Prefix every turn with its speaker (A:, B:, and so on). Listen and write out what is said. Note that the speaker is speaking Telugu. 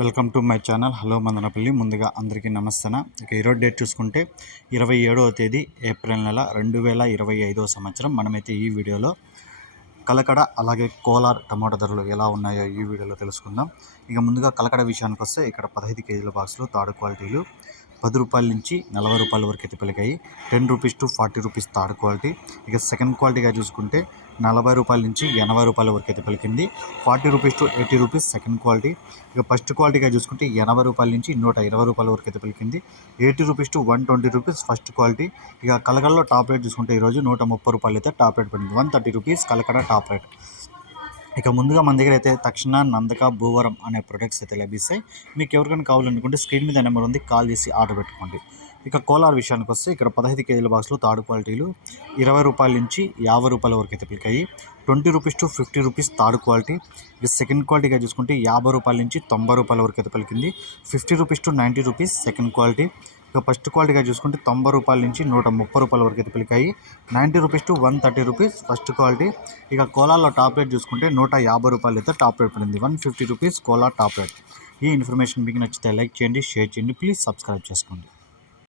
A: Welcome to my channel. Hello Madanapalli. ముందుగా అందరికీ నమస్తన. ఇక ఈరోజు డేట్ చూసుకుంటే ఇరవై ఏడవ తేదీ ఏప్రిల్ నెల రెండు వేల ఇరవై ఐదవ సంవత్సరం. మనమైతే ఈ వీడియోలో కలకడ అలాగే కోలార్ టమాటా ధరలు ఎలా ఉన్నాయో ఈ వీడియోలో తెలుసుకుందాం. ఇక ముందుగా కలకడ విషయానికి వస్తే ఇక్కడ పదహైదు కేజీల బాక్సులు తాడు క్వాలిటీలు పది రూపాయల నుంచి నలభై రూపాయల వరకు అయితే పలికాయి. Ten rupees to forty rupees third quality. ఇక సెకండ్ క్వాలిటీగా చూసుకుంటే నలభై రూపాయల నుంచి ఎనభై రూపాయల వరకు అయితే పలికింది. Forty rupees to eighty rupees second quality. ఇక ఫస్ట్ క్వాలిటీగా చూసుకుంటే ఎనభై రూపాయల నుంచి నూట ఇరవై రూపాయల వరకు అయితే పలికింది. Eighty rupees to one twenty rupees first quality. ఇక కలకడలో టాప్ రేట్ చూసుకుంటే ఈరోజు నూట ముప్పై రూపాయలు అయితే టాప్ రేట్ పడింది. One thirty rupees Kalakada top rate. ఇక ముందుగా మన దగ్గర అయితే తక్షణ నందక భూవరం అనే ప్రొడక్ట్స్ అయితే లభిస్తాయి. మీకు ఎవరికైనా కావాలనుకుంటే స్క్రీన్ మీద నెంబర్ ఉంది కాల్ చేసి ఆర్డర్ పెట్టుకోండి. ఇక కోలార్ విషయానికి వస్తే ఇక్కడ పదహైదు కేజీల బాక్స్లో థర్డ్ క్వాలిటీలు ఇరవై రూపాయల నుంచి యాభై రూపాయల వరకు అయితే పిలికాయి. Twenty rupees to fifty rupees third quality. ఇక సెకండ్ క్వాలిటీగా చూసుకుంటే యాభై రూపాయల నుంచి తొంభై రూపాయల వరకు అయితే పలికింది. Fifty rupees to ninety rupees second quality ఇక ఫస్ట్ క్వాలిటీగా చూసుకుంటే తొంభై రూపాయల నుంచి నూట ముప్పై రూపాయల వరకు అయితే పిలికాయి. Ninety rupees to one thirty rupees first quality. ఇక కోలాలో టాప్ రేట్ చూసుకుంటే నూట యాభై రూపాయలు అయితే టాప్ రేట్ పడింది. One fifty rupees Kola top rate. ఈ ఇన్ఫర్మేషన్ మీకు నచ్చితే లైక్ చేయండి షేర్ చేయండి ప్లీజ్ సబ్స్క్రైబ్ చేసుకోండి.